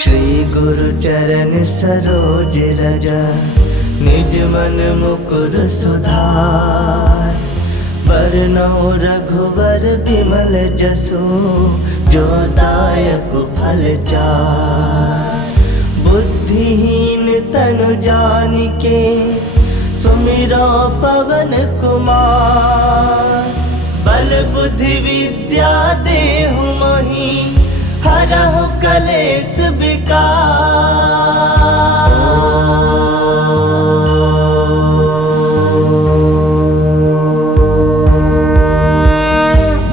श्री गुरु चरण सरोज रज, निज मन मुकुर सुधार। बरनउँ रघुवर बिमल जसु, जो दायक फल चार। बुद्धिहीन तनु जानिके, सुमिरो पवन कुमार। बल बुद्धि विद्या देहु मोहि, हरहु कलेश विकार।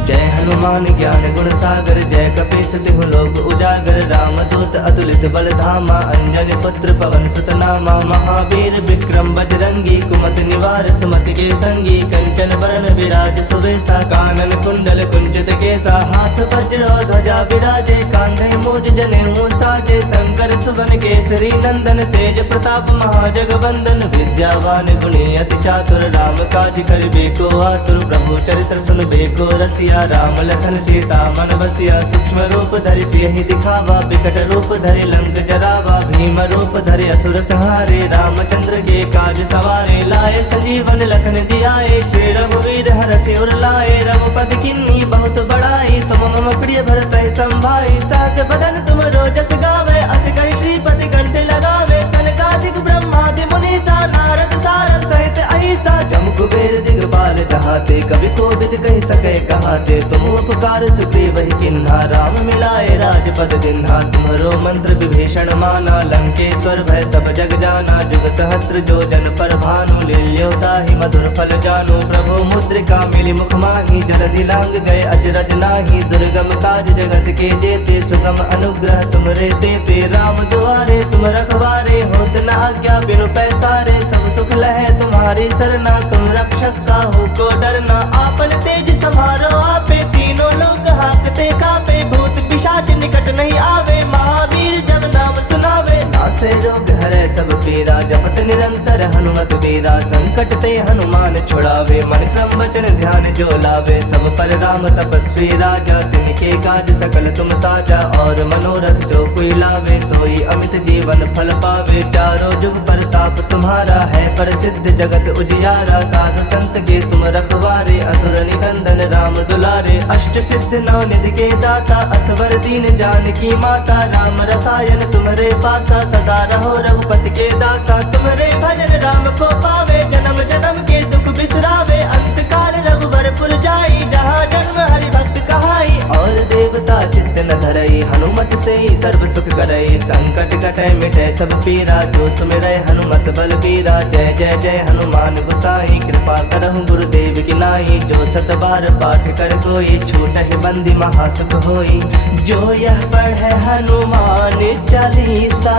जय हनुमान ज्ञान गुण सागर, जय कपीस तिहु लोक उजागर। रामदूत अतुलित बल धामा, अंजनी पुत्र पवन सुत नामा। महावीर विक्रम बजरंगी, कुमति निवार सुमति के संगी। कंचन बरन विराज सुवेशा, कानन कुंडल कुंचित केसा। हाथ वज्र ध्वजा विराजे, कांधे मूज जनेऊ साजे। शंकर सुवन केसरी नंदन, तेज प्रताप महाजगवंदन। विद्यावान गुणी अति चातुर, राम काज करिबे को आतुर। प्रभु चरित्र सुनबे को रसिया, राम लखन सीता मन बसिया। सूक्ष्म रूप धरि सियहि दिखावा, विकट रूप धरि लंक जरावा। भीम रूप धरि असुर संहारे, रामचंद्र के काज सवारे। लाए संजीवन लखन जियाए, श्री रघुवीर हरषि उर लाए। रघुपति किन्नी बहुत बड़ाई, तुम मम प्रिय भरतहि संभाई। सहस बदन तुम रोजस गावे, अस कहि श्रीपति कंठ लगावे। सनकादिक ब्रह्मादि मुनीसा, नारद सारद सहित अहिसा। जम कुबेर दिगपाल जहाते, कवि कोविद कहि सकै कहाते। तुम उपकार सुग्रीवहि किन्हा, राम मिलाए राजपद दिन्हा। तुम्हरो मंत्र विभीषण माना, लंकेश्वर भय सब जग जाना। जुग सहस्त्र जो जन पर भानु, लील्यो ताहि मधुर फल जानु। प्रभु मुद्रिका मिली मुख माहि, जलधि लांग गए अजरज नाही। दुर्गम काज जगत के जेते, सुगम अनुग्रह तुमरे तेते। राम दुआरे तुम रखवारे, होत न आज्ञा बिनु पैसारे। सब सुख लहै तुम्हारी सरना, तुम रक्षक काहू को डरना। आपन तेज समारो आपे, तीनों लोक हांकते कापे। भूत पिशाच निकट नहीं आवे, महावीर जब नाम सुनावे। नासे रोग हरै सब पीरा, जपत निरंतर हनुमत वीरा। संकट ते हनुमान छुड़ावे, मन क्रम वचन ध्यान जो लावे। सब पर राम तपस्वी राजा, तिनके काज सकल तुम साजा। और मनोरथ जो कोई लावे, सोई अमित जीवन फल पावे। चारों जुग परताप तुम्हारा है, प्रसिद्ध जगत उजियारा। साधु संत के तुम रखवारे, असुर निकंदन राम दुलारे। अष्ट सिद्ध नौ निधि के दाता, असवर दीन जानकी माता। राम रसायन तुम्हारे पासा, सदा रहो रघुपति के दासा। तुम्हारे भजन राम को पावे, जन्म जन्म के दुख बिसरावे। अंत काल रघुवर पुर जाई, जहाँ जन्म हरि भक्त कहाई। और देवता चित्त न धरई, हनुमत से ही सर्व सुख करई। संकट कटै मिटै सब पीरा, जो सुमिरै हनुमत बल बीरा। जय जय जय हनुमान गोसाई, कृपा करहु गुरुदेव की नाई। जो सत बार पाठ कर कोई, छूटहि बंदी महासुख होई। जो यह पढ़ै हनुमान चालीसा,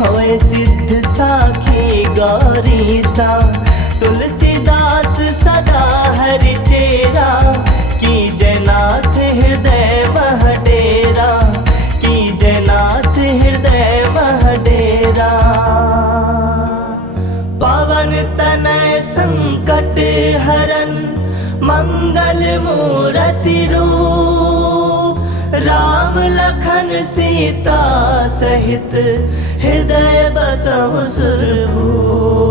होए सिद्ध साखी गौरीसा। तुलसीदास सदा हरि चेरा, कीजय नाथ हृदय मह डेरा। कीजय नाथ हृदय मह डेरा। पवन तनय संकट हरन, मंगल मूरति रूप। राम लखन सीता सहित, हृदय बसहु सुरभूप।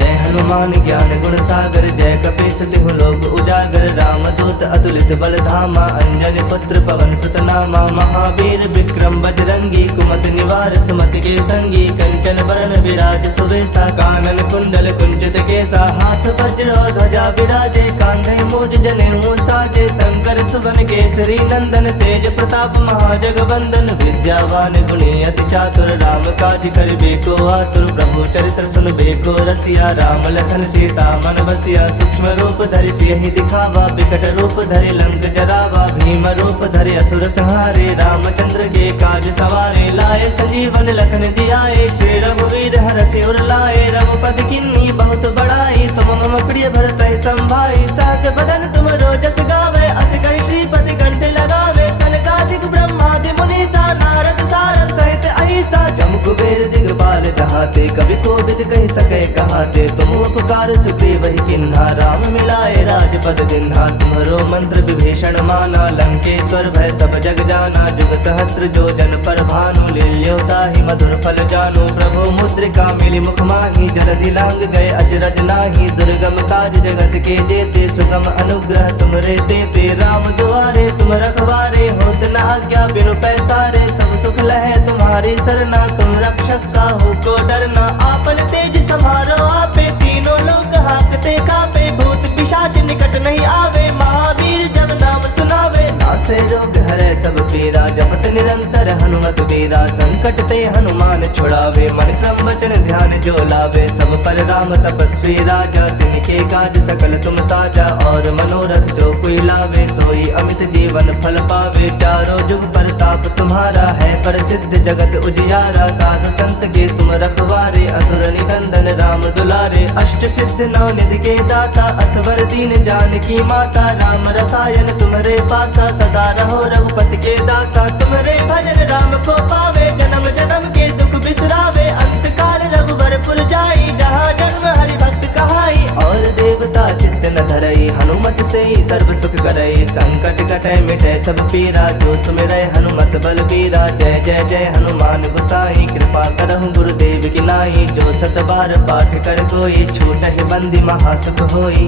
जय हनुमान ज्ञान गुण सागर, जय कपीस तिहु लोक उजागर। रामदूत अतुलित बल धामा, अंजनी पुत्र पवन सुत नामा। महावीर विक्रम बजरंगी, कुमति निवार सुमति के संगी। कंचन बरन विराज सुवेशा, कानन कुंडल कुंचित केसा। हाथ वज्र ध्वजा विराजे, कांधे मूज जनेऊ साजे। शंकर सुवन केसरी नंदन, तेज प्रताप महाजगवंदन। विद्यावान गुणी अति चातुर, राम काज करिबे को आतुर। प्रभु चरित्र सुनबे को रसिया, राम लखन सीता मन बसिया। सूक्ष्म रूप धरि सियहि दिखावा, विकट रूप धरि लंक जरावा। भीम रूप धरि असुर संहारे, रामचंद्र के काज सवारे। लाए संजीवन लखन जियाए, श्री रघुवीर हरषि उर लाए। रघुपति किन्नी बहुत बड़ाई, तुम मम प्रिय भरतहि संभाई। सहस बदन तुम रोजस गावे, अस कहि श्रीपति कंठ लगावे। सनकादिक ब्रह्मादि मुनीसा, नारद सारद सहित अहिसा। जम कुबेर दिगपाल जहाते, कवि कोविद कहि सकै कहाते। तुम उपकार सुग्रीवहि किन्हा, राम मिलाए राजपद दिन्हा तुम्हारो मंत्र विभीषण माना लंकेश्वर भय सब जग जाना जुग सहस्त्र जो जन पर भानु लील्योता ही मधुर फल जानो प्रभु मुद्रिका मिली मुख माही जलधि लांग गए अजरज नाही दुर्गम काज जगत के जेते सुगम अनुग्रह तुमरे तेते राम दुआरे तुम रखवारे होत न आज्ञा बिनु पैसारे सब सुख लहे तुम्हारी सरना तुम रक्षक का हो को डरना आपन तेज समारो आपे तीनों लोग हाकते कापे भूत पिशाच निकट नहीं आवे महावीर जब नाम सुनावे नासे रोग हरे सब पीरा जपत निरंतर हनुमत वीरा संकट ते हनुमान छुड़ावे मन क्रम वचन ध्यान जो लावे सब पर राम तपस्वी राजा तिनके काज सकल तुम साजा और मनोरथ जो कोई लावे सोई अमित जीवन फल पावे चारों जुग प्रताप तुम्हारा है प्रसिद्ध जगत उजियारा साधु संत के तुम रखवारे असुर निकंदन राम दुलारे अष्ट सिद्ध नौ निधि के दाता असवर दीन जानकी माता राम रसायन तुम्हारे पासा सदा रहो रघुपति के दासा तुम्हारे भजन राम को पावे जन्म जन्म के दुख बिसरावे अंत काल रघुवर पुर जाई जहाँ जन्म हरि भक्त कहाई और देवता चित्त न धरई हनुमत से ही सर्व सुख करई संकट कटे मिटे सब पीरा जो सुमिरै हनुमत बल पीरा जय जय जय हनुमान गोसाई कृपा करहु गुरुदेव की नाई जो सत बार पाठ कर कोई छूटहि बंदी महासुख होई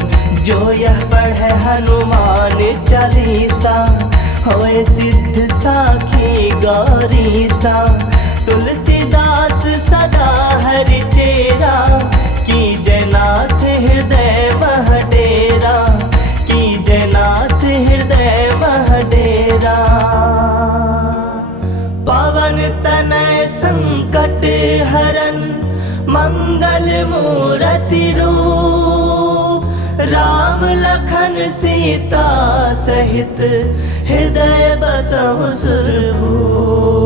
जो यह पढ़े हनुमान चालीसा होए सिद्ध साखी गौरीसा तुलसीदास सदा हरि चेरा की जयनाथ हृदय महडेरा की जयनाथ हृदय महडेरा पवन तनय संकट हरन मंगल मूर्ति रूप राम लखन सीता सहित हृदय बसहु सुरभूप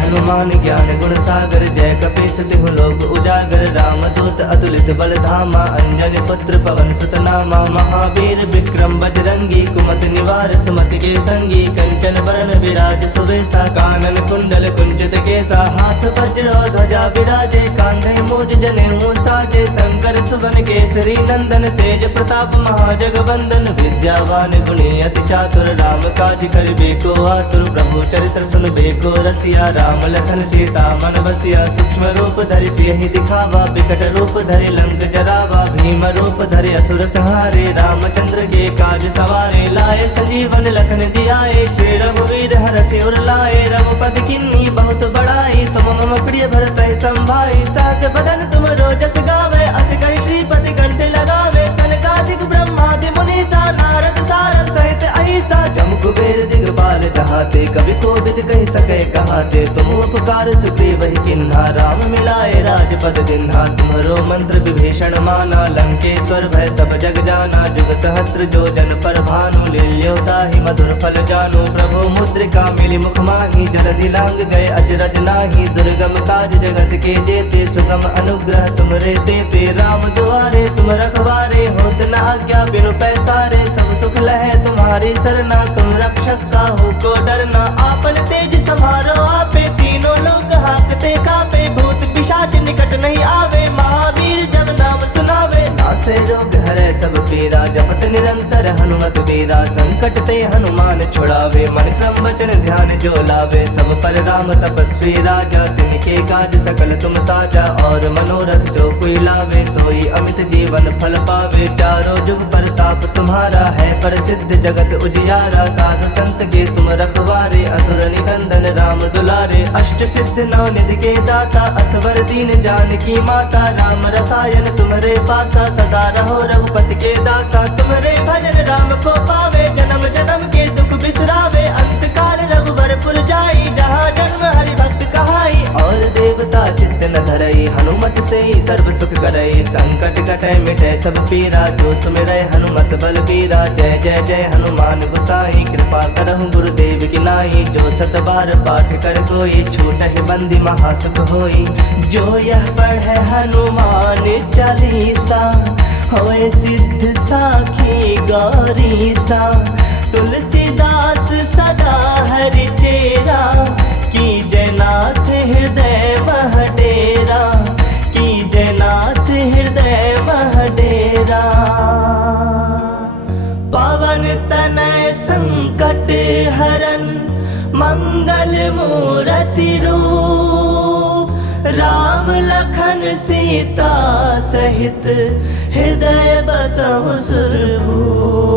हनुमान ज्ञान गुण सागर जय कपीस तिहु लोक उजागर राम दूत अतुलित बल धामा अंजनी पुत्र पवन सुत नामा महावीर विक्रम बजरंगी कुमत निवार सुमति के संगी कंचन बरन विराज सुवेसा कानन कुंडल कुंचित केसा हाथ वज्र ध्वजा विराजे कांधे मूज जनेऊ साजे शंकर सुवन केसरी नंदन तेज प्रताप महाजगवंदन विद्यावान गुणी अति चातुर राम काज करिबे को आतुर प्रभु चरित्र सुनबे को रसिया राम लखन सीता मन बसिया सूक्ष्म रूप धरि सियहि दिखावा विकट रूप धरि लंक जरावा भीम रूप धरि असुर संहारे रामचंद्र के काज सवारे लाए संजीवन लखन जियाए श्री रघुवीर हरषि उर लाए रघुपति किन्नी बहुत बड़ाई तुम मम प्रिय भरत संभाई सास बदन तुम रोजस गावे अस कहि श्रीपति कंठ लगावे सनकादिक ब्रह्मादि मुनीसा नारद सारद सहित अहिसा जम कुबेर दिगपाल जहाते कवि कोविद कहि सके कहाते तुम उपकार सुग्रीव ही किन्हा राम मिलाए राजपद दिन्हा तुम्हारो मंत्र विभीषण माना लंकेश्वर भय सब जग जाना जुग सहस्त्र जो जन पर भानु लील्योता ही मधुर फल जानो प्रभु मुद्रिका मिली मुख माही जलधि लांग गए अजरज नाही दुर्गम काज जगत के जेते सुगम अनुग्रह तुमरे तेते राम दुआरे तुम रखवारे होत न आज्ञा बिनु पैसारे सब सुख लहे तुम्हारी सरना तुम रक्षक का हो को डरना आपन तेज समारो आपे तीनों लोग हाकते कापे भूत पिशाच निकट नहीं आवे महावीर जब नाम सुनावे नासे रोग हरे सब पीरा जपत निरंतर हनुमत वीरा संकट ते हनुमान छुड़ावे मन क्रम वचन ध्यान जो लावे सब पर राम तपस्वी राजा तिनके काज सकल तुम साजा और मनोरथ जो कोई लावे सोई अमित जीवन फल पावे चारों जुग प्रताप तुम्हारा है प्रसिद्ध जगत उजियारा साधु संत के तुम रखवारे असुर निकंदन राम दुलारे अष्ट सिद्ध नौ निधि के दाता असवर दीन जानकी माता राम रसायन तुम्हारे पासा सदा रहो रघुपति के दासा तुम्हारे भजन राम को पावे जन्म जन्म के दुख बिसरावे अंत काल रघुवर पुर जाई जहाँ जन्म हरि भक्त कहाई और देवता चित्त न धरई हनुमत से ही सर्व सुख करई संकट कटे मिटे सब पीरा जो सुमिरै हनुमत बल पीरा जय जय जय हनुमान गोसाई कृपा करहु गुरुदेव की नाई जो सत बार पाठ कर कोई छूटहि बंदी महासुख होई जो यह पढ़े हनुमान चालीसा होए सिद्ध साखी गौरीसा तुलसीदास सदा हरि चेरा की जयनाथ हृदय महडेरा की जयनाथ हृदय महडेरा। मंगल मूर्ति रूप राम लखन सीता सहित हृदय बसहु सुरभूप।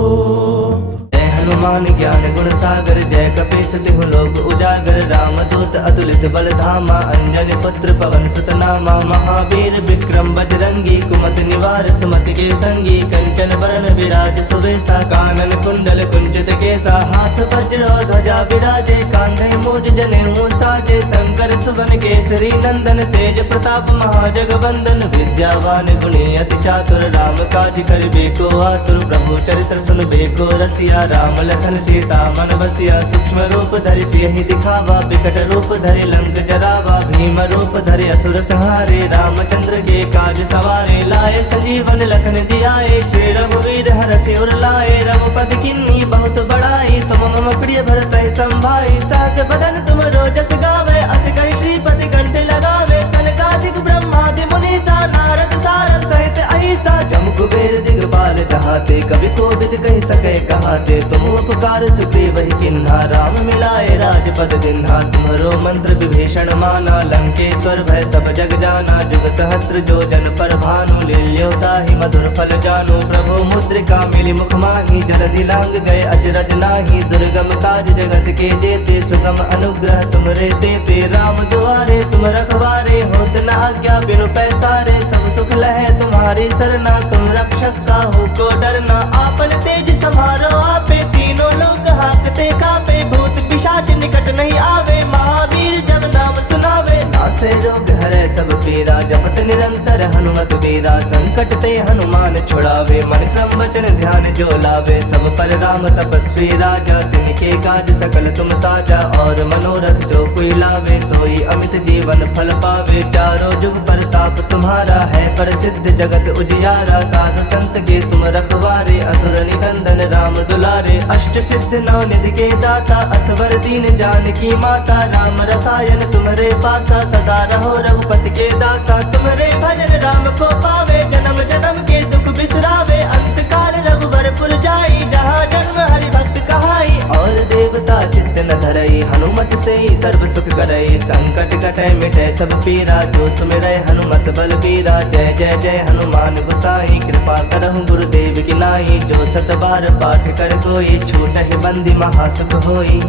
जय हनुमान ज्ञान गुण सागर जय कपीस तिहु लोक उजागर रामदूत अतुलित बल धामा अंजनी पुत्र पवन सुत नामा महावीर विक्रम बजरंगी कुमति निवार सुमति के संगी कंचन बरन विराज सुबेसा कानन कुंडल कुंचित केसा हाथ वज्र ध्वजा विराजे कांधे मूज जनेऊ साजे शंकर सुवन केसरी नंदन तेज प्रताप महाजगवंदन विद्यावान गुणी अति चातुर राम काज करिबे को आतुर प्रभु चरित्र सुनबे को रसिया राम लखन सीता मन बसिया सूक्ष्म रूप धरि सियहि दिखावा विकट रूप धरि लंक जरावा भीम रूप धरि असुर संहारे रामचंद्र के काज सवारे लाए संजीवन लखन जियाए श्री रघुवीर हरषि उर लाए रघुपति किन्नी बहुत बड़ाई तुम मम प्रिय भरत संभाई सहस बदन तुम रोजस गावे अस कहि श्रीपति कंठ लगावे सनकादिक ब्रह्मादि मुनीसा नारद सारद सहित अहिसा जम कुबेर दिगपाल जहाते कवि कोविद कहि सके कहाते तुम उपकार सुग्रीव ही किन्हा राम मिलाए राजपद दिन्हा तुम्हरो मंत्र विभीषण माना लंकेश्वर भय सब जग जाना जुग सहस्त्र जो जन पर भानु लील्योता ही मधुर फल जानु प्रभु मुद्रिका मिली मुख माही जलधि लांग गए अजरज नाही दुर्गम काज जगत के जेते सुगम अनुग्रह तुमरे देते राम दुआरे तुम रखवारे होत न आज्ञा बिनु पैसारे सब सुख लहे तुम्हारी सरना तुम रक्षक काहू को डरना आपन तेज समारो आपे तीनों लोग हाकते कापे भूत पिशाच निकट नहीं आवे महावीर जब नाम सुनावे नासे रोग हरे सब पीरा जपत निरंतर हनुमत वीरा संकट ते हनुमान छुड़ावे मन क्रम वचन ध्यान जो लावे सब पर राम तपस्वी राजा तिनके काज सकल तुम साजा और मनोरथ जो कोई लावे सोई अमित जीवन फल पावे चारों जुग प्रताप तुम्हारा है प्रसिद्ध जगत उजियारा साधु संत के तुम रखवारे असुर निकंदन राम दुलारे अष्ट सिद्ध नौ निधि के दाता असवर दीन जानकी माता राम रसायन तुम्हारे पासा सदा रहो रघुपति के दासा तुम्हारे भजन राम को पावे जन्म जन्म के दुख बिसरावे अंत काल रघुबर पुर जाई जहाँ जन्म हरि भक्त कहाई और देवता चित्त न धरई हनुमत से ही सर्व सुख करई संकट कटै मिटै सब पीरा जो सुमिरै हनुमत बल बीरा जय जय जय हनुमान गोसाई कृपा करहु गुरुदेव की नाई जो सत बार पाठ कर कोई छूटहि बंदी महासुख होई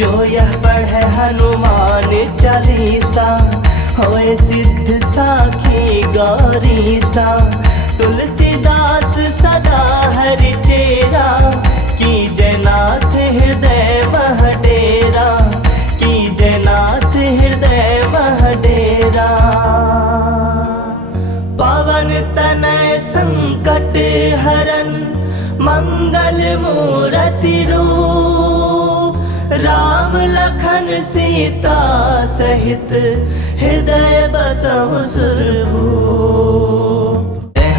जो यह पढ़े हनुमान चालीसा होए सिद्ध साखी गौरीसा तुलसीदास सदा हरि चेरा की जयनाथ हृदय मह डेरा की जयनाथ हृदय मह डेरा पवन तनय संकट हरन मंगल मूर्ति रूप राम लखन सीता सहित हृदय बसहु सुरभूप।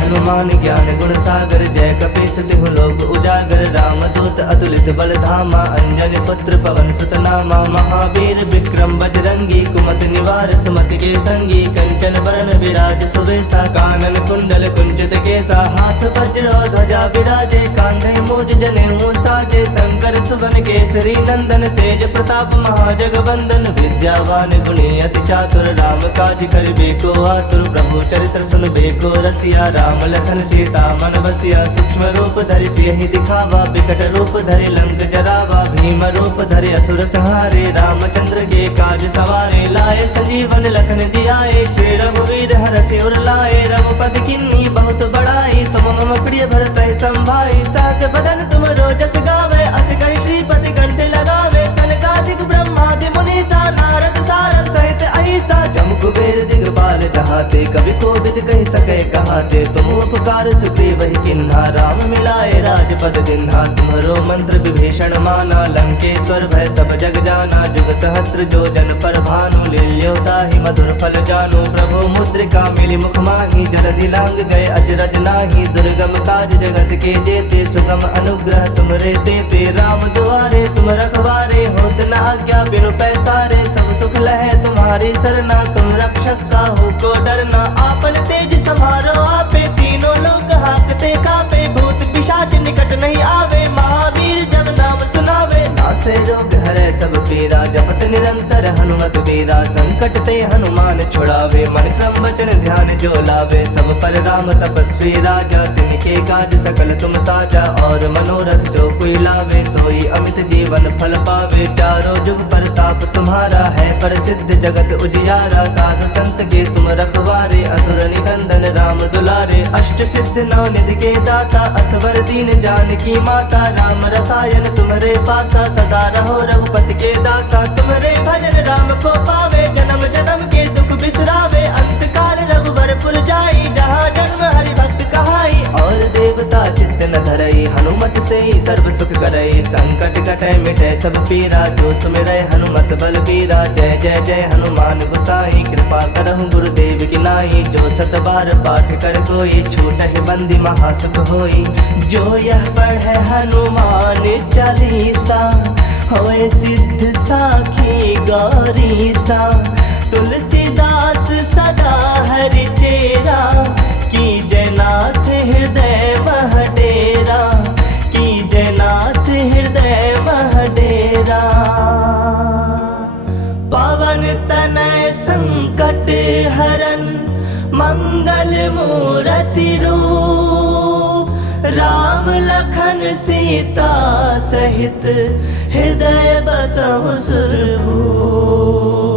हनुमान ज्ञान गुण सागर जय कपीस तिहु लोक उजागर रामदूत अतुलित बल धामा अंजनी पुत्र पवन सुत नामा महावीर विक्रम बजरंगी कुमति निवार सुमति के संगी कंचन बरन विराज सुबेसा कानन कुंडल कुंचित केसा हाथ वज्र ध्वजा विराजे कांधे मूज जनेऊ साजे शंकर सुवन केसरी नंदन तेज प्रताप महाजगवंदन विद्यावान गुणी अति चातुर राम काज करिबे को आतुर प्रभु चरित्र सुनबे को रसिया राम लखन सीता मन बसिया सूक्ष्म रूप धरि सियहि दिखावा विकट रूप धरि लंक जरावा भीम रूप धरि असुर संहारे रामचंद्र के काज सवारे लाए संजीवन लखन जियाए श्री रघुवीर हरषि उर लाए रघुपति किन्नी बहुत बड़ाई तुम मम प्रिय भरत संभाई सहस बदन तुम रोजस गावे अस कहि श्रीपति कंठ लगावे सनकादिक ब्रह्मादि मुनीसा नारद सारद सहित अहिसा जम कुबेर दिगपाल जहाते कवि कोविद कहि सके कहाते तुम उपकार सुग्रीव ही किन्हा राम मिलाए राजपद दिन्हा तुम्हरो मंत्र विभीषण माना लंकेश्वर भय सब जग जाना जुग सहस्त्र जो जन पर भानु लील्योता ही मधुर फल जानु प्रभु मुद्रिका मिली मुख माही जलधि लांग गए अजरज नाही दुर्गम काज जगत के जेते सुगम अनुग्रह तुमरे देते राम दुआरे तुम रखवारे होत न आज्ञा बिनु पैसारे सब सुख लहे तुम्हारी सरना तुम रक्षक काहू को डरना आपन तेज समारो आपे तीनों लोग हाकते कापे भूत पिशाच निकट नहीं आवे महावीर जब नाम सुनावे नासे रोग हरे मिटै सब पीरा। जपत निरंतर हनुमत बीरा, संकट ते हनुमान छुड़ावे। मन क्रम वचन ध्यान जो लावे, सब पर राम तपस्वी राजा। तिनके काज सकल तुम साजा, और मनोरथ जो कोई लावे। सोई अमित जीवन फल पावे, चारों जुग प्रताप तुम्हारा। है प्रसिद्ध जगत उजियारा, साधु संत के तुम रखवारे। असुर निकंदन राम दुलारे, अष्ट सिद्ध नौ निधि के दाता। असवर दीन जानकी माता, राम रसायन तुम्हारे पासा। सदा रहो रघुपति के दासा, तुम्हारे भजन राम को पावे। जन्म जन्म के दुख बिसरावे, अंत काल रघुबर पुर जाई। जहाँ जन्म हरि भक्त कहाई, और देवता चित्त न धरई। हनुमत से ही सर्व सुख करई, संकट कटै मिटै सब पीरा। जो सुमिरै हनुमत बल बीरा, जय जय जय हनुमान गोसाई। कृपा करहु गुरुदेव की नाई, जो सत बार पाठ कर कोई। छूटहि बंदी महासुख होई, जो यह पढ़ै हनुमान चालीसा। होए सिद्ध साखी गौरीसा, तुलसीदास सदा हरि चेरा। की जयनाथ हृदय मह डेरा, की जयनाथ हृदय मह डेरा। पवन तनय संकट हरन, मंगल मूरति रूप। राम लखन सीता सहित, हृदय बसहु सुरभूप।